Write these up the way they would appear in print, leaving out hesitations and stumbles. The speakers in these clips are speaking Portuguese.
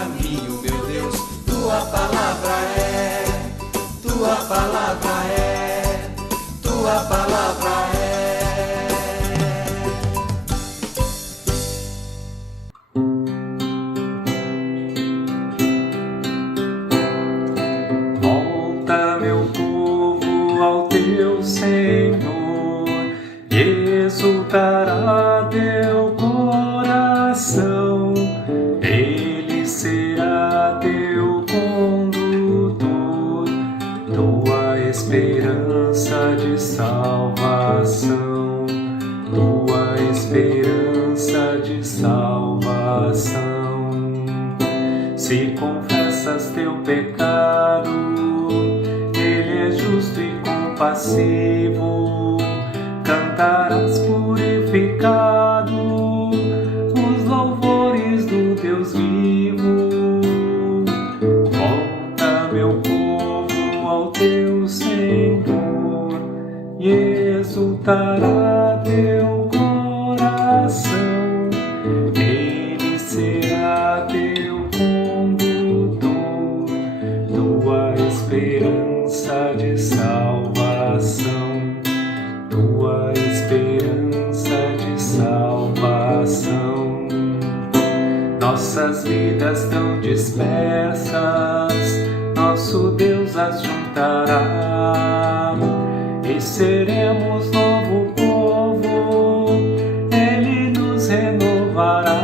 caminho, meu Deus. Tua palavra é, tua palavra é, tua palavra é. Volta, meu povo, ao teu Senhor, e exultará teu coração. Ele será teu condutor, tua esperança de salvação, tua esperança de salvação. Se confessas teu pecado, Ele é justo e compassivo, cantarás purificado os louvores do Deus vivo. Volta, meu povo, ao teu Senhor, e exultará teu coração. Ele será teu condutor, tua esperança de salvação, tua esperança de salvação. Nossas vidas tão dispersas, nosso Deus as juntará, e seremos novo povo, Ele nos renovará.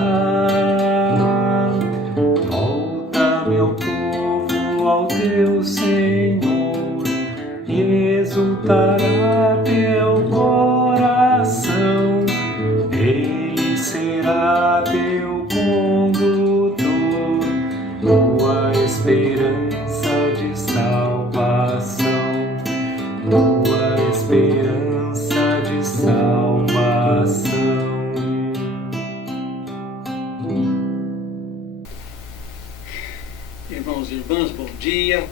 Volta, meu povo, ao teu Senhor, e exultará teu coração. Ele será teu condutor, tua esperança de salvação, tua esperança de salvação. Irmãos e irmãs, bom dia.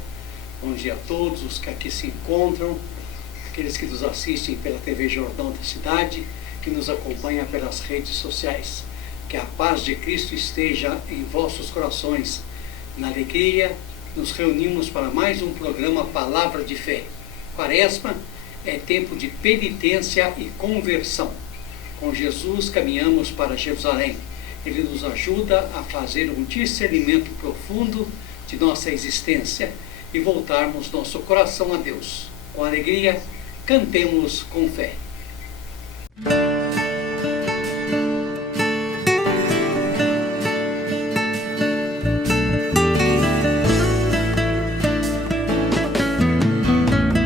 Bom dia a todos os que aqui se encontram, aqueles que nos assistem pela TV Jordão da Cidade, que nos acompanham pelas redes sociais. Que a paz de Cristo esteja em vossos corações. Na alegria, nos reunimos para mais um programa Palavra de Fé. Quaresma é tempo de penitência e conversão. Com Jesus caminhamos para Jerusalém. Ele nos ajuda a fazer um discernimento profundo de nossa existência e voltarmos nosso coração a Deus. Com alegria, cantemos com fé.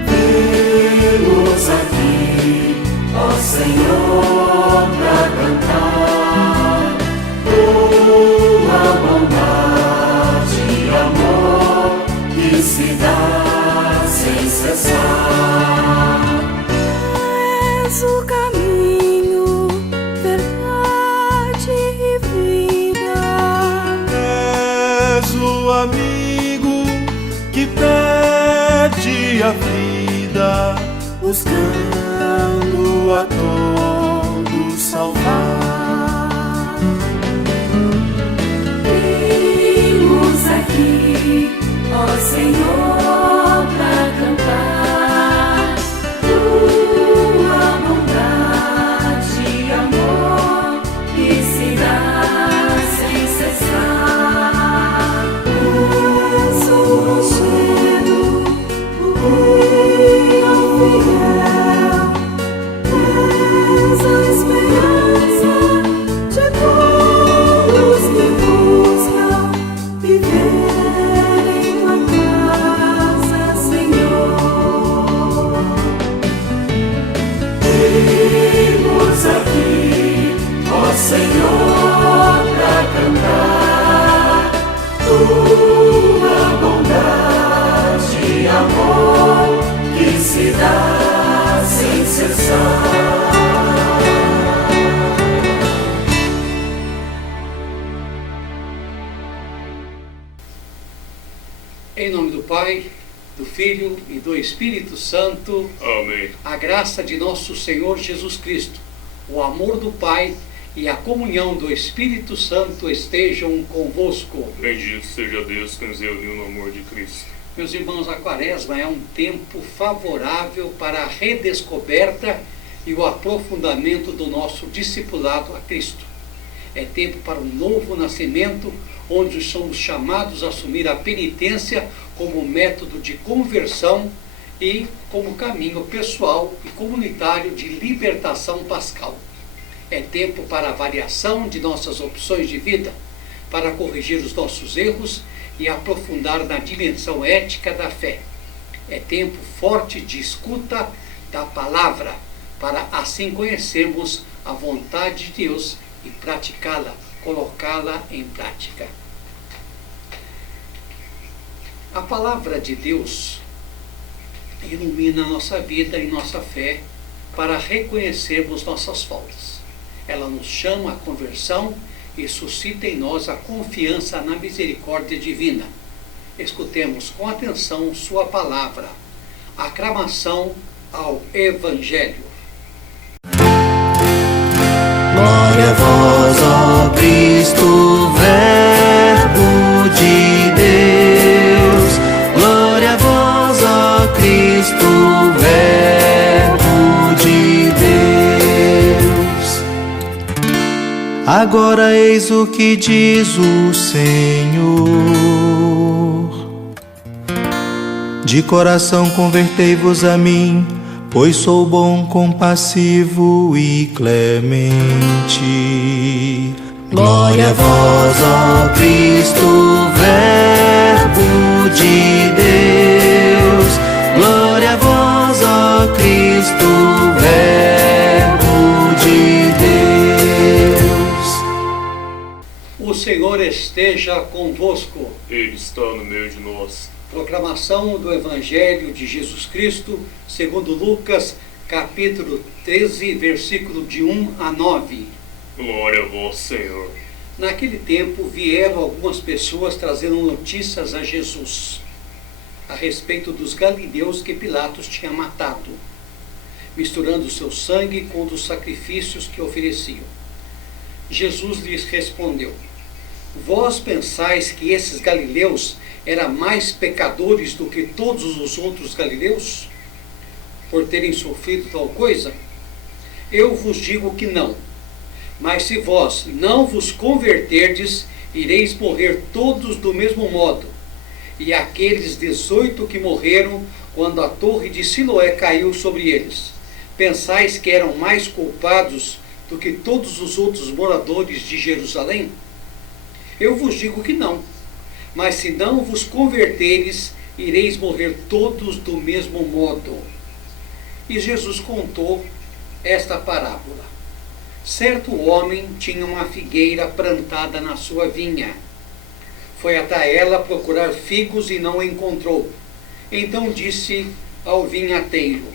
Vemos aqui, ó Senhor, pra cantar tua bondade e amor que se dá sem cessar. És o caminho, verdade e vida. És o amigo que pede a vida, buscando a todos salvar. Vimos aqui, ó Senhor, pra cantar tua bondade e amor que se dá sem cessar. És o rochedo, o fiel, és a esperança de todos que buscam viver em tua casa, Senhor. Vimos aqui, ó Senhor, pra cantar tua bondade e amor que se dá sem cessar. Em nome do Pai, do Filho e do Espírito Santo. Amém. A graça de nosso Senhor Jesus Cristo, o amor do Pai e a comunhão do Espírito Santo estejam convosco. Bendito seja Deus que nos reuniu no amor de Cristo. Meus irmãos, a Quaresma é um tempo favorável para a redescoberta e o aprofundamento do nosso discipulado a Cristo. É tempo para um novo nascimento, onde somos chamados a assumir a penitência como método de conversão e como caminho pessoal e comunitário de libertação pascal. É tempo para a variação de nossas opções de vida, para corrigir os nossos erros e aprofundar na dimensão ética da fé. É tempo forte de escuta da palavra, para assim conhecermos a vontade de Deus e praticá-la, colocá-la em prática. A palavra de Deus ilumina nossa vida e nossa fé para reconhecermos nossas faltas. Ela nos chama à conversão e suscita em nós a confiança na misericórdia divina. Escutemos com atenção sua palavra. Aclamação ao Evangelho. Glória a vós, ó Cristo, Verbo de Deus. Glória a vós, ó Cristo, Verbo de Deus. Agora eis o que diz o Senhor: de coração convertei-vos a mim, pois sou bom, compassivo e clemente. Glória a vós, ó Cristo, Verbo de Deus. Glória a vós, ó Cristo, Verbo de Deus. O Senhor esteja convosco. Ele está no meio de nós. Proclamação do Evangelho de Jesus Cristo, segundo Lucas, capítulo 13, versículo de 1 a 9. Glória a vós, Senhor. Naquele tempo vieram algumas pessoas trazendo notícias a Jesus a respeito dos galileus que Pilatos tinha matado, misturando seu sangue com o dos sacrifícios que ofereciam. Jesus lhes respondeu: vós pensais que esses galileus eram mais pecadores do que todos os outros galileus, por terem sofrido tal coisa? Eu vos digo que não. Mas se vós não vos converterdes, ireis morrer todos do mesmo modo. E aqueles 18 que morreram quando a torre de Siloé caiu sobre eles, pensais que eram mais culpados do que todos os outros moradores de Jerusalém? Eu vos digo que não. Mas se não vos converteres, ireis morrer todos do mesmo modo. E Jesus contou esta parábola. Certo homem tinha uma figueira plantada na sua vinha. Foi até ela procurar figos e não encontrou. Então disse ao vinhateiro: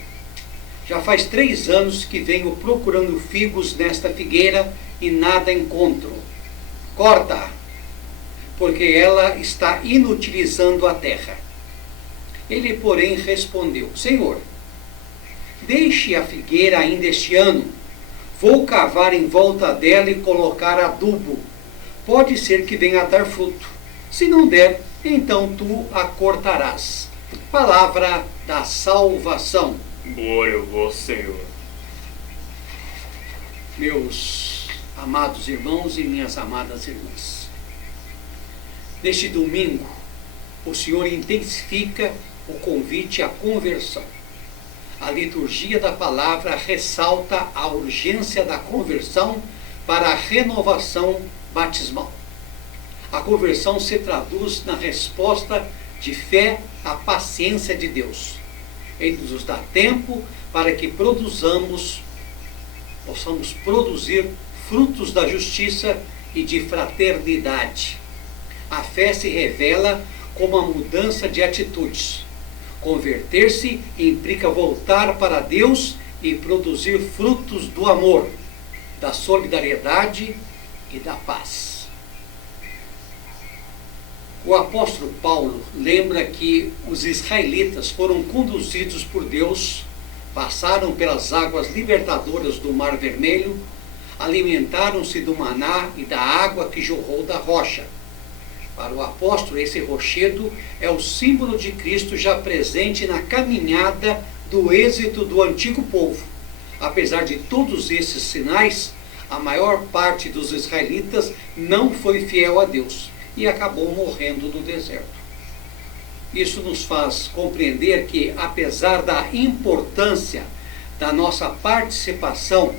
já faz 3 anos que venho procurando figos nesta figueira e nada encontro. Corta-a, porque ela está inutilizando a terra. Ele, porém, respondeu: Senhor, deixe a figueira ainda este ano. Vou cavar em volta dela e colocar adubo. Pode ser que venha a dar fruto. Se não der, então tu a cortarás. Palavra da salvação. Glória a vós, Senhor. Meus amados irmãos e minhas amadas irmãs, neste domingo, o Senhor intensifica o convite à conversão. A liturgia da palavra ressalta a urgência da conversão para a renovação batismal. A conversão se traduz na resposta de fé à paciência de Deus. Ele nos dá tempo para que possamos produzir frutos da justiça e de fraternidade. A fé se revela como a mudança de atitudes. Converter-se implica voltar para Deus e produzir frutos do amor, da solidariedade e da paz. O apóstolo Paulo lembra que os israelitas foram conduzidos por Deus, passaram pelas águas libertadoras do Mar Vermelho, alimentaram-se do maná e da água que jorrou da rocha. Para o apóstolo, esse rochedo é o símbolo de Cristo já presente na caminhada do êxito do antigo povo. Apesar de todos esses sinais, a maior parte dos israelitas não foi fiel a Deus e acabou morrendo no deserto. Isso nos faz compreender que, apesar da importância da nossa participação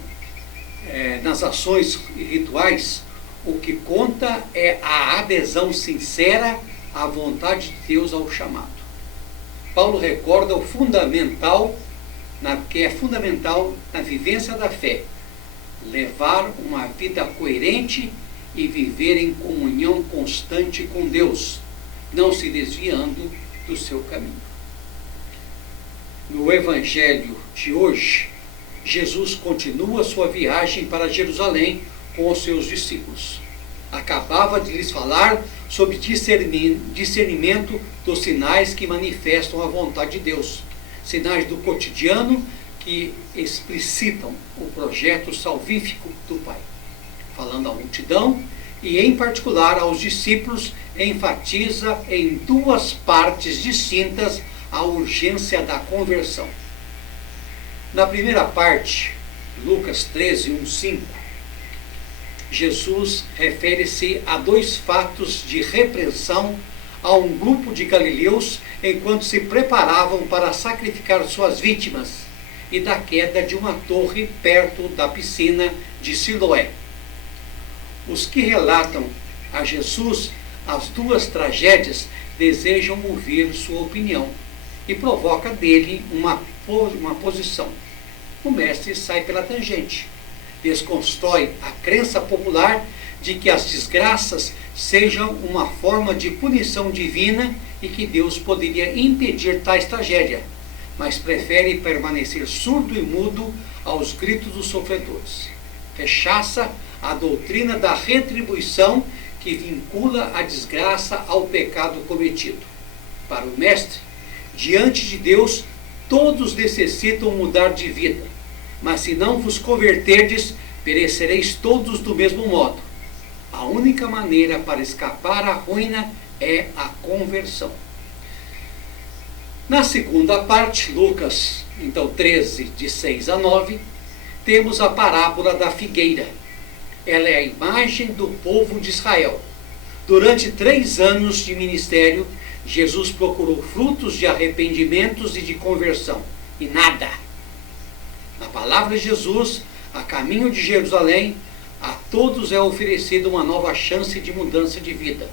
nas ações rituais, o que conta é a adesão sincera à vontade de Deus ao chamado. Paulo recorda o fundamental, que é fundamental na vivência da fé: levar uma vida coerente e viver em comunhão constante com Deus, não se desviando do seu caminho. No Evangelho de hoje, Jesus continua sua viagem para Jerusalém com os seus discípulos. Acabava de lhes falar sobre discernimento dos sinais que manifestam a vontade de Deus, sinais do cotidiano que explicitam o projeto salvífico do Pai. Falando à multidão e, em particular, aos discípulos, enfatiza em duas partes distintas a urgência da conversão. Na primeira parte, Lucas 13, 1-5, Jesus refere-se a dois fatos de repreensão a um grupo de galileus enquanto se preparavam para sacrificar suas vítimas, e da queda de uma torre perto da piscina de Siloé. Os que relatam a Jesus as duas tragédias desejam ouvir sua opinião e provoca dele uma posição. O mestre sai pela tangente, desconstrói a crença popular de que as desgraças sejam uma forma de punição divina e que Deus poderia impedir tais tragédias, mas prefere permanecer surdo e mudo aos gritos dos sofredores. Rechaça a doutrina da retribuição que vincula a desgraça ao pecado cometido. Para o mestre, diante de Deus, todos necessitam mudar de vida, mas se não vos converterdes, perecereis todos do mesmo modo. A única maneira para escapar à ruína é a conversão. Na segunda parte, Lucas, então 13, de 6-9, temos a parábola da figueira. Ela é a imagem do povo de Israel. Durante 3 anos de ministério, Jesus procurou frutos de arrependimentos e de conversão, e nada. Na palavra de Jesus, a caminho de Jerusalém, a todos é oferecida uma nova chance de mudança de vida.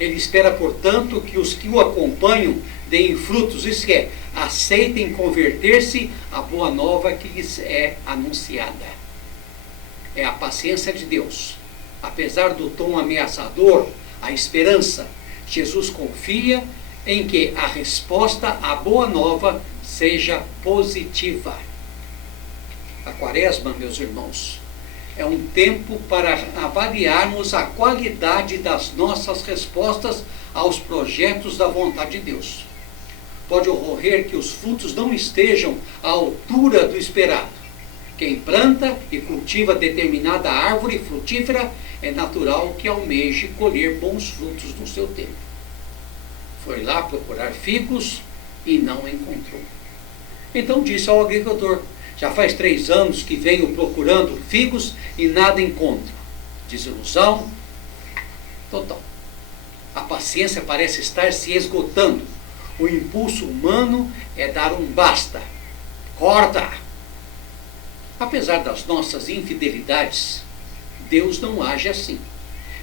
Ele espera, portanto, que os que o acompanham deem frutos, isso é, aceitem converter-se à boa nova que lhes é anunciada. É a paciência de Deus. Apesar do tom ameaçador, a esperança, Jesus confia em que a resposta à boa nova seja positiva. A Quaresma, meus irmãos, é um tempo para avaliarmos a qualidade das nossas respostas aos projetos da vontade de Deus. Pode ocorrer que os frutos não estejam à altura do esperado. Quem planta e cultiva determinada árvore frutífera é natural que almeje colher bons frutos no seu tempo. Foi lá procurar figos e não encontrou. Então disse ao agricultor: já faz 3 anos que venho procurando figos e nada encontro. Desilusão total. A paciência parece estar se esgotando. O impulso humano é dar um basta. Corta! Apesar das nossas infidelidades, Deus não age assim,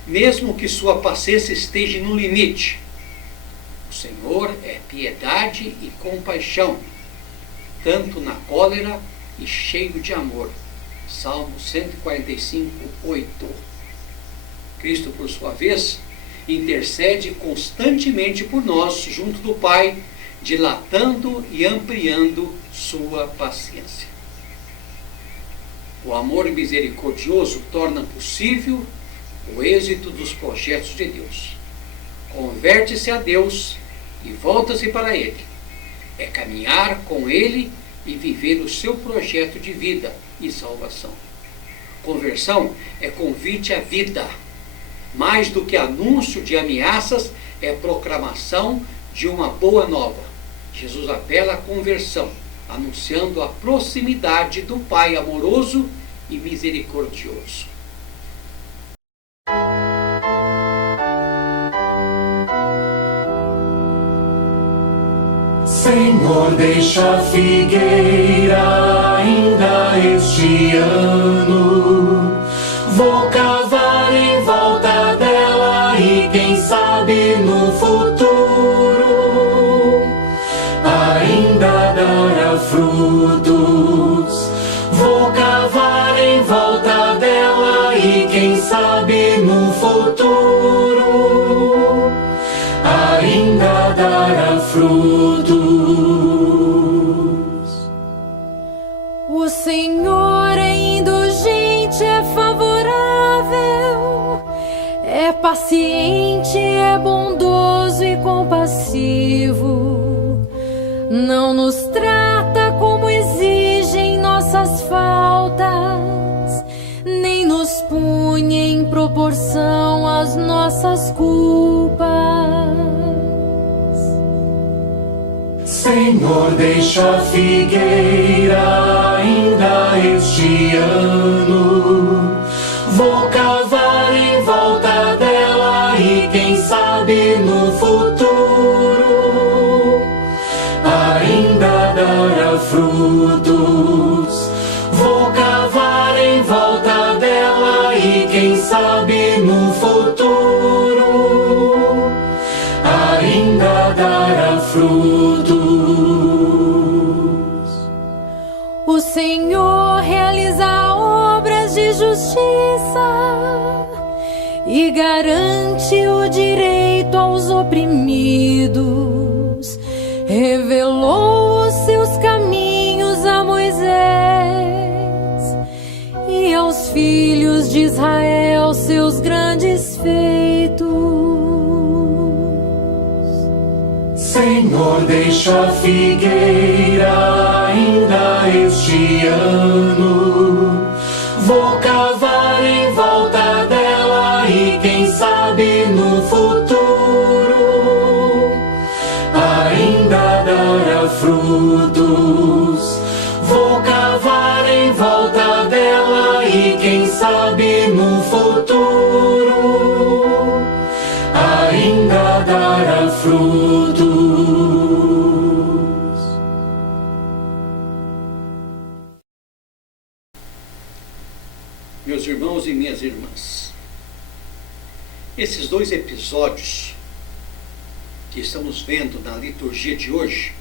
mesmo que sua paciência esteja no limite. O Senhor é piedade e compaixão, tanto na cólera e cheio de amor. Salmo 145, 8. Cristo, por sua vez, intercede constantemente por nós junto do Pai, dilatando e ampliando sua paciência. O amor misericordioso torna possível o êxito dos projetos de Deus. Converte-se a Deus e volta-se para Ele. É caminhar com Ele e viver o seu projeto de vida e salvação. Conversão é convite à vida. Mais do que anúncio de ameaças, é proclamação de uma boa nova. Jesus apela à conversão, anunciando a proximidade do Pai amoroso e misericordioso. Senhor, deixa a figueira ainda este ano. Vou cavar em volta dela e quem sabe no futuro ainda dará frutos. Vou cavar em volta dela e quem sabe no futuro ainda dará frutos. O Senhor é indulgente, é favorável, é paciente, é bondoso e compassivo. Não nos trata como exigem nossas faltas, nem nos pune em proporção às nossas culpas. Senhor, deixa a figueira ainda este ano. Vou cavar em volta dela e quem sabe no futuro ainda dará frutos. Vou cavar em volta dela e quem sabe no futuro ainda dará frutos. O Senhor realiza obras de justiça e garante o direito aos oprimidos. Revelou os seus caminhos a Moisés e aos filhos de Israel seus grandes feitos. Senhor, deixa a figueira ainda este ano. Vou cavar em volta dela e quem sabe no futuro ainda dará frutos. Vou cavar em volta dela e quem sabe no futuro ainda dará frutos. Meus irmãos e minhas irmãs, esses dois episódios que estamos vendo na liturgia de hoje,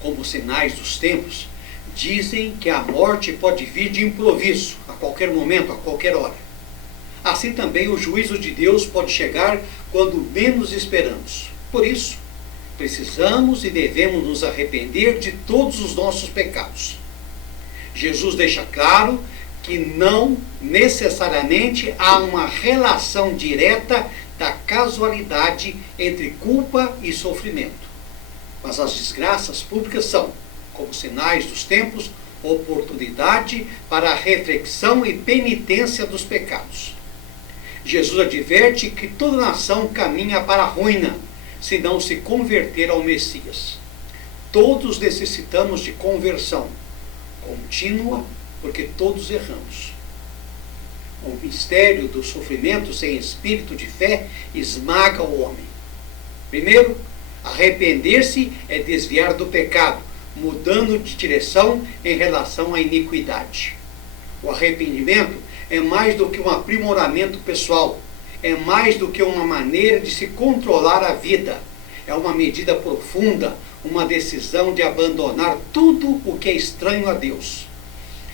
como sinais dos tempos, dizem que a morte pode vir de improviso, a qualquer momento, a qualquer hora. Assim também o juízo de Deus pode chegar quando menos esperamos. Por isso, precisamos e devemos nos arrepender de todos os nossos pecados. Jesus deixa claro que não necessariamente há uma relação direta da casualidade entre culpa e sofrimento. Mas as desgraças públicas são, como sinais dos tempos, oportunidade para a reflexão e penitência dos pecados. Jesus adverte que toda nação caminha para a ruína, se não se converter ao Messias. Todos necessitamos de conversão contínua, porque todos erramos. O mistério do sofrimento sem espírito de fé esmaga o homem. Primeiro, arrepender-se é desviar do pecado, mudando de direção em relação à iniquidade. O arrependimento é mais do que um aprimoramento pessoal, é mais do que uma maneira de se controlar a vida. É uma medida profunda, uma decisão de abandonar tudo o que é estranho a Deus.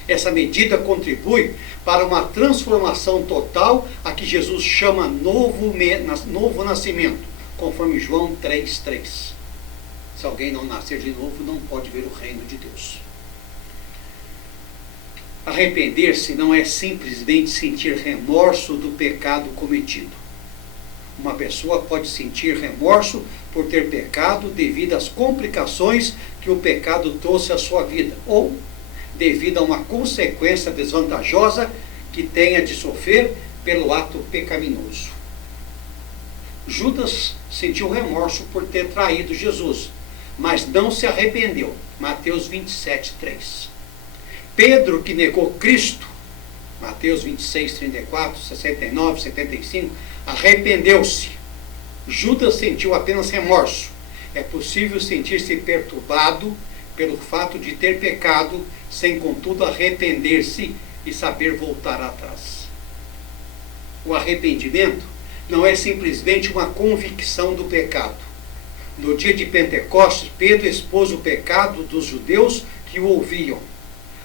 Essa medida contribui para uma transformação total a que Jesus chama novo nascimento, conforme João 3,3. Se alguém não nascer de novo, não pode ver o reino de Deus. Arrepender-se não é simplesmente sentir remorso do pecado cometido. Uma pessoa pode sentir remorso por ter pecado devido às complicações que o pecado trouxe à sua vida, ou devido a uma consequência desvantajosa que tenha de sofrer pelo ato pecaminoso. Judas sentiu remorso por ter traído Jesus, mas não se arrependeu. Mateus 27, 3. Pedro, que negou Cristo, Mateus 26, 34, 69, 75, arrependeu-se. Judas sentiu apenas remorso. É possível sentir-se perturbado pelo fato de ter pecado, sem contudo arrepender-se e saber voltar atrás. O arrependimento não é simplesmente uma convicção do pecado. No dia de Pentecostes, Pedro expôs o pecado dos judeus que o ouviam.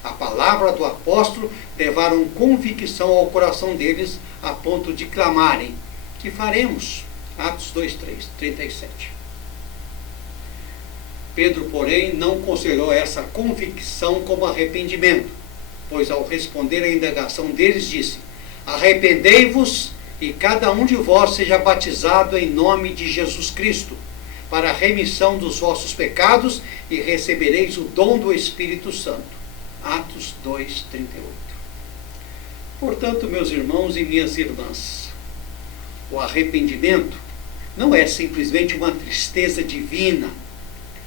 A palavra do apóstolo levaram convicção ao coração deles, a ponto de clamarem: que faremos? Atos 2, 37. Pedro, porém, não considerou essa convicção como arrependimento, pois ao responder à indagação deles, disse: arrependei-vos e cada um de vós seja batizado em nome de Jesus Cristo, para a remissão dos vossos pecados, e recebereis o dom do Espírito Santo. Atos 2, 38. Portanto, meus irmãos e minhas irmãs, o arrependimento não é simplesmente uma tristeza divina.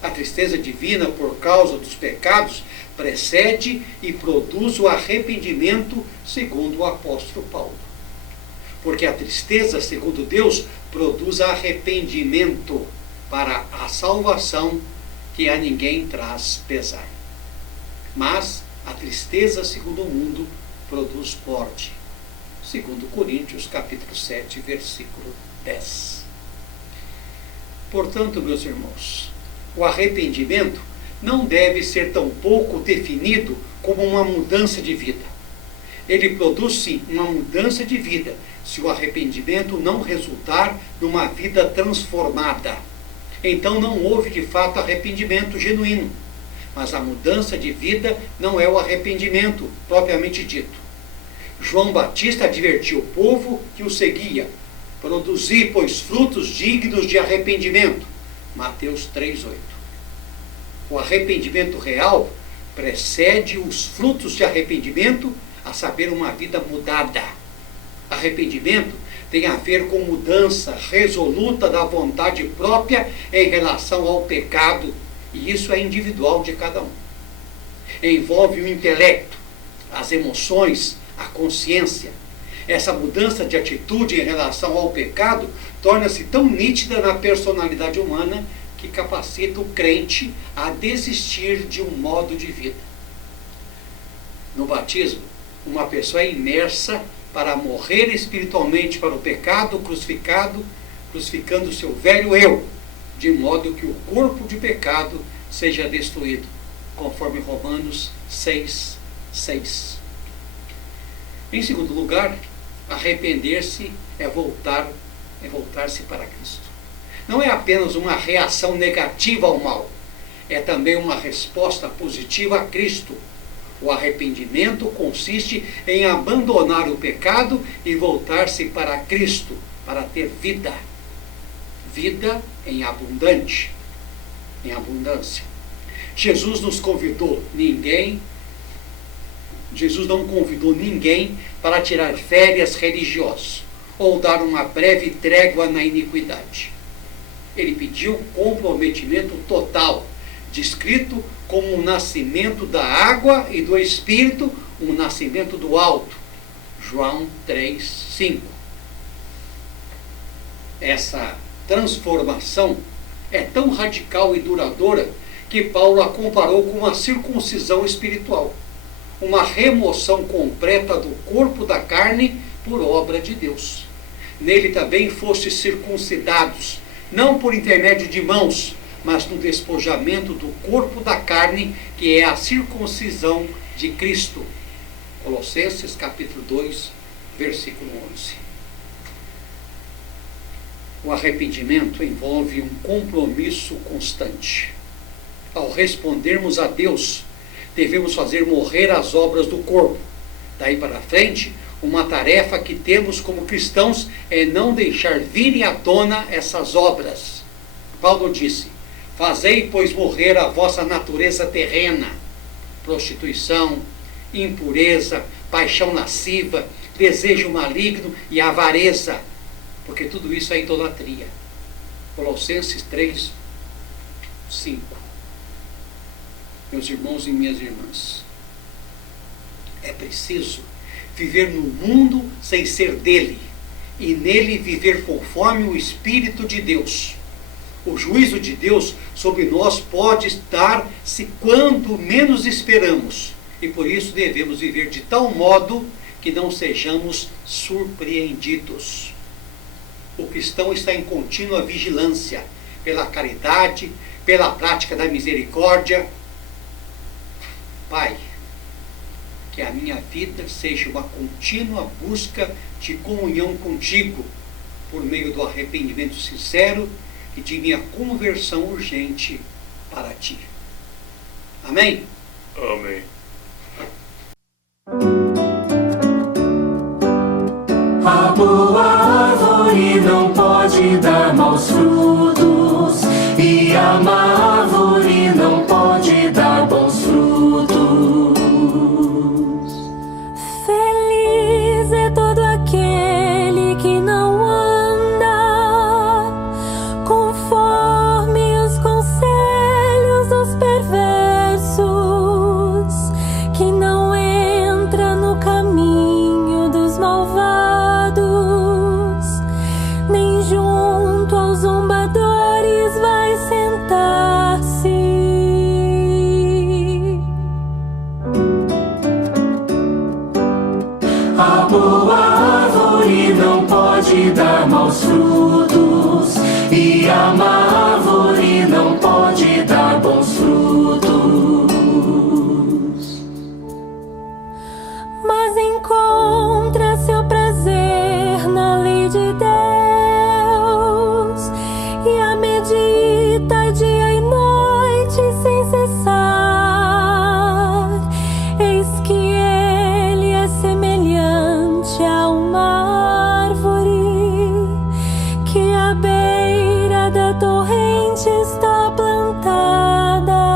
A tristeza divina por causa dos pecados precede e produz o arrependimento, segundo o apóstolo Paulo. Porque a tristeza, segundo Deus, produz arrependimento para a salvação, que a ninguém traz pesar. Mas a tristeza, segundo o mundo, produz morte. Segundo Coríntios, capítulo 7, versículo 10. Portanto, meus irmãos, o arrependimento não deve ser tão pouco definido como uma mudança de vida. Ele produz, sim, uma mudança de vida, se o arrependimento não resultar numa vida transformada. Então não houve, de fato, arrependimento genuíno. Mas a mudança de vida não é o arrependimento propriamente dito. João Batista advertiu o povo que o seguia: produzi, pois, frutos dignos de arrependimento. Mateus 3:8. O arrependimento real precede os frutos de arrependimento, a saber, uma vida mudada. Arrependimento tem a ver com mudança resoluta da vontade própria em relação ao pecado, e isso é individual de cada um. Envolve o intelecto, as emoções, a consciência. Essa mudança de atitude em relação ao pecado torna-se tão nítida na personalidade humana que capacita o crente a desistir de um modo de vida. No batismo, uma pessoa é imersa para morrer espiritualmente para o pecado, crucificando seu velho eu, de modo que o corpo de pecado seja destruído, conforme Romanos 6, 6. Em segundo lugar, arrepender-se é voltar-se para Cristo. Não é apenas uma reação negativa ao mal, é também uma resposta positiva a Cristo. O arrependimento consiste em abandonar o pecado e voltar-se para Cristo, para ter vida. Vida em abundância. Jesus não convidou ninguém para tirar férias religiosas ou dar uma breve trégua na iniquidade. Ele pediu comprometimento total, descrito como um nascimento da água e do Espírito, um nascimento do alto. João 3, 5. Essa transformação é tão radical e duradoura que Paulo a comparou com uma circuncisão espiritual, uma remoção completa do corpo da carne por obra de Deus. Nele também fostes circuncidados, não por intermédio de mãos, mas no despojamento do corpo da carne, que é a circuncisão de Cristo. Colossenses capítulo 2, versículo 11. O arrependimento envolve um compromisso constante. Ao respondermos a Deus, devemos fazer morrer as obras do corpo. Daí para frente, uma tarefa que temos como cristãos é não deixar virem à tona essas obras. Paulo disse: fazei, pois, morrer a vossa natureza terrena, prostituição, impureza, paixão lasciva, desejo maligno e avareza, porque tudo isso é idolatria. Colossenses 3, 5. Meus irmãos e minhas irmãs, é preciso viver no mundo sem ser dele, e nele viver conforme o Espírito de Deus. O juízo de Deus sobre nós pode dar-se quando menos esperamos, e por isso devemos viver de tal modo que não sejamos surpreendidos. O cristão está em contínua vigilância pela caridade, pela prática da misericórdia. Pai, que a minha vida seja uma contínua busca de comunhão contigo, por meio do arrependimento sincero e de minha conversão urgente para ti. Amém? Amém. A boa árvore não pode dar maus frutos, e a má árvore não pode dar bons frutos. Feliz é todo aquele que não anda conforme os conselhos dos perversos, que não entra no caminho dos malvados, nem junto aos zombadores vai sentar-se. A boa árvore não pode dar maus frutos, e a má árvore não pode dar bons frutos. Mas encontra seu prazer na lei de Deus, e a medita dia e noite sem cessar. Eis que ele é semelhante a uma árvore que à beira da torrente está plantada.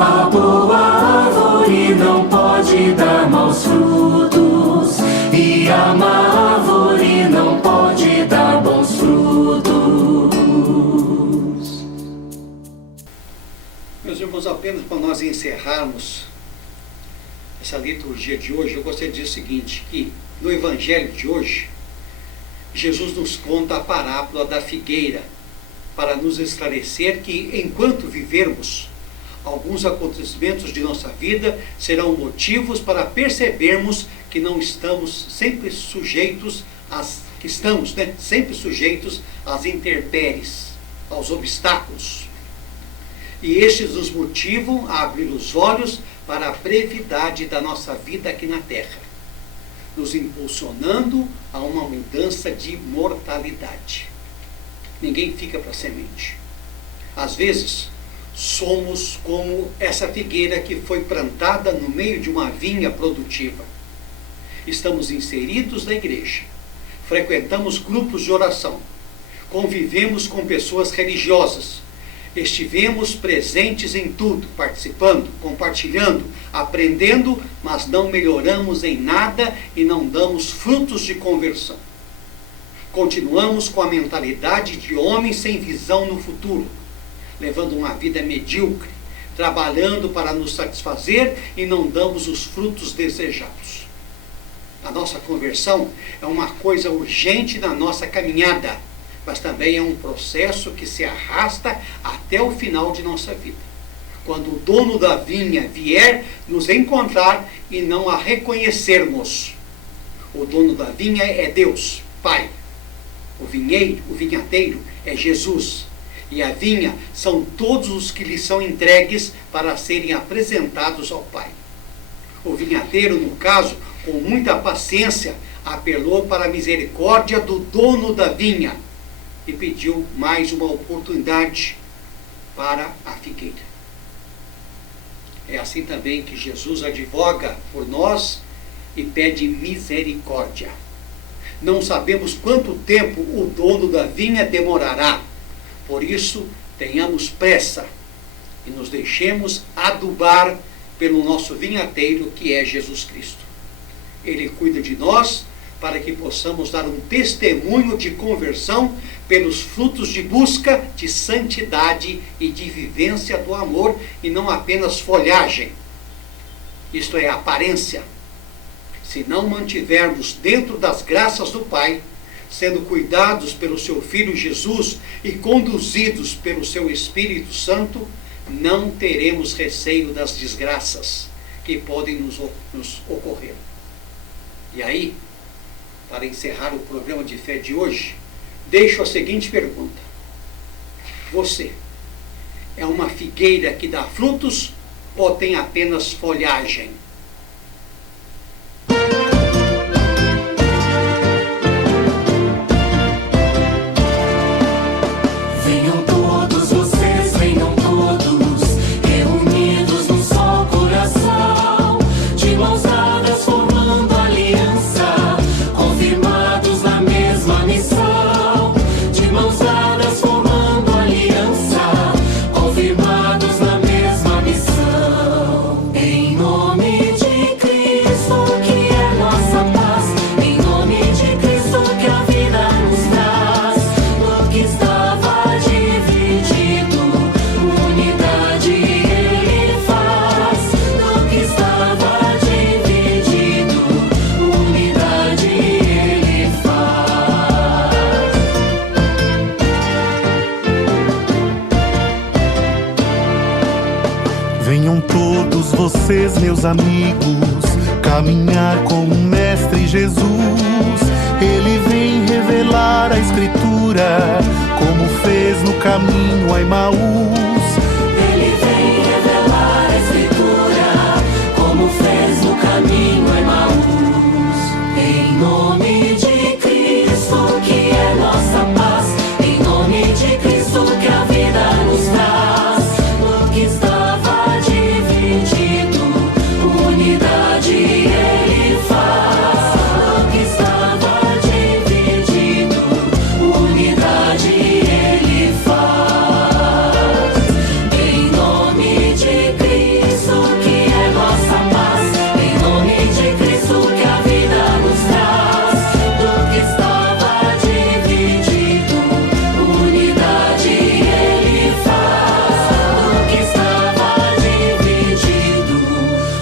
A boa árvore não pode dar maus frutos, e a má árvore não pode dar bons frutos. Meus irmãos, apenas para nós encerrarmos essa liturgia de hoje, eu gostaria de dizer o seguinte, que no Evangelho de hoje, Jesus nos conta a parábola da figueira, para nos esclarecer que, enquanto vivermos, alguns acontecimentos de nossa vida serão motivos para percebermos que não estamos sempre sujeitos sempre sujeitos às intempéries, aos obstáculos. E estes nos motivam a abrir os olhos para a brevidade da nossa vida aqui na Terra, nos impulsionando a uma mudança de mortalidade. Ninguém fica para semente. Às vezes, somos como essa figueira que foi plantada no meio de uma vinha produtiva. Estamos inseridos na igreja, frequentamos grupos de oração, convivemos com pessoas religiosas, estivemos presentes em tudo, participando, compartilhando, aprendendo, mas não melhoramos em nada e não damos frutos de conversão. Continuamos com a mentalidade de homens sem visão no futuro, levando uma vida medíocre, trabalhando para nos satisfazer e não damos os frutos desejados. A nossa conversão é uma coisa urgente na nossa caminhada, mas também é um processo que se arrasta até o final de nossa vida. Quando o dono da vinha vier nos encontrar e não a reconhecermos. O dono da vinha é Deus, Pai. O vinhadeiro é Jesus. E a vinha são todos os que lhe são entregues para serem apresentados ao Pai. O vinhadeiro, no caso, com muita paciência, apelou para a misericórdia do dono da vinha e pediu mais uma oportunidade para a figueira. É assim também que Jesus advoga por nós e pede misericórdia. Não sabemos quanto tempo o dono da vinha demorará, por isso tenhamos pressa. e nos deixemos adubar pelo nosso vinhateiro, que é Jesus Cristo. Ele cuida de nós para que possamos dar um testemunho de conversão pelos frutos de busca de santidade e de vivência do amor, e não apenas folhagem. Isto é aparência. Se não mantivermos dentro das graças do Pai, sendo cuidados pelo seu Filho Jesus e conduzidos pelo seu Espírito Santo, não teremos receio das desgraças que podem nos ocorrer. E aí, para encerrar o programa de fé de hoje, deixo a seguinte pergunta: você é uma figueira que dá frutos ou tem apenas folhagem? Venham todos vocês, venham todos, reunidos num só coração, de mãos dadas formando aliança, confirmados na mesma missão. De mãos dadas formando aliança, confirmados na mesma missão. Em nome de Cristo, que é nossa paz, em nome de Cristo, que a vida nos traz. No que estava dividido, unidade Ele faz. No que estava dividido, unidade Ele faz. Venham todos vocês, meus amigos, caminhar com o Mestre Jesus. Ele vem revelar a Escritura, como fez no caminho a Emaús. Ele vem revelar a Escritura, como fez no caminho a Emaús. Em nome de Cristo, que é nossa paz, em nome de Cristo, que a vida nos traz. No que estava dividido, unidade Ele faz. No que estava dividido, unidade Ele faz. Em nome de Cristo, que é nossa paz, em nome de Cristo, que a vida nos traz. Do que estava dividido, unidade Ele faz. Do que estava dividido,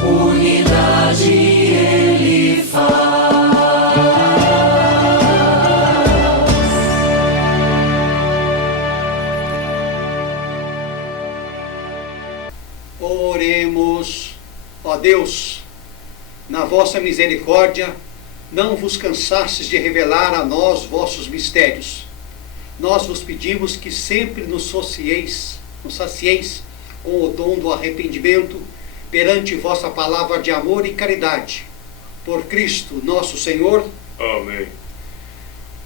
unidade Ele faz. Oremos. Ó Deus, na vossa misericórdia, não vos cansastes de revelar a nós vossos mistérios. Nós vos pedimos que sempre nos sacieis com o dom do arrependimento perante vossa palavra de amor e caridade. Por Cristo nosso Senhor. Amém.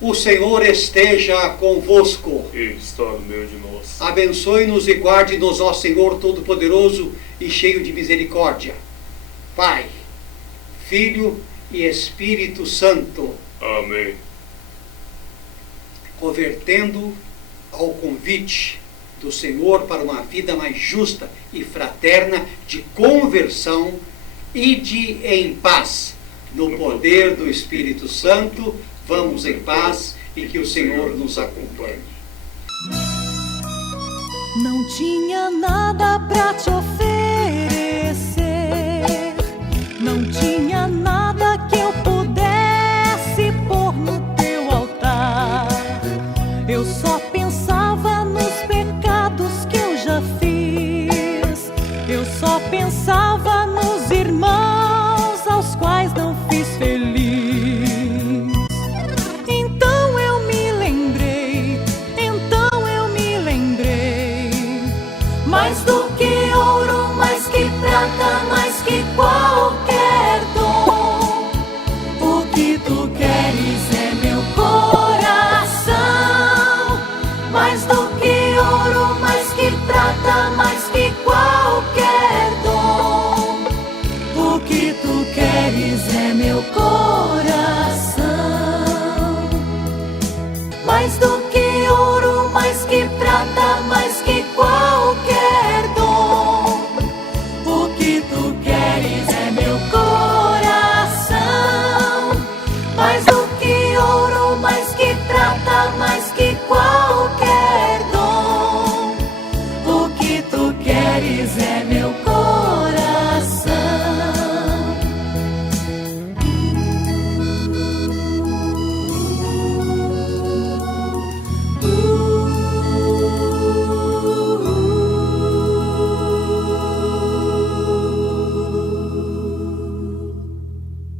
O Senhor esteja convosco. Ele está no meio de nós. Abençoe-nos e guarde-nos, ó Senhor Todo-Poderoso e cheio de misericórdia. Pai, Filho e Espírito Santo. Amém. Convertendo ao convite do Senhor para uma vida mais justa e fraterna, de conversão e de em paz. No poder do Espírito Santo, vamos em paz e que o Senhor nos acompanhe. Não tinha nada pra te oferecer, não tinha nada que eu pudesse pôr no teu altar. Eu só pensava nos pecados que eu já fiz, eu só pensava nos irmãos aos quais não fiz feliz. Então eu me lembrei, mais do que ouro, mais que prata, mais que qualquer dom. O que tu queres é meu coração. Mais do que ouro, mais que prata, mais que qualquer dom. O que tu queres é meu coração. Mais do que ouro, mais que prata, mais que qualquer dom. queres é meu coração.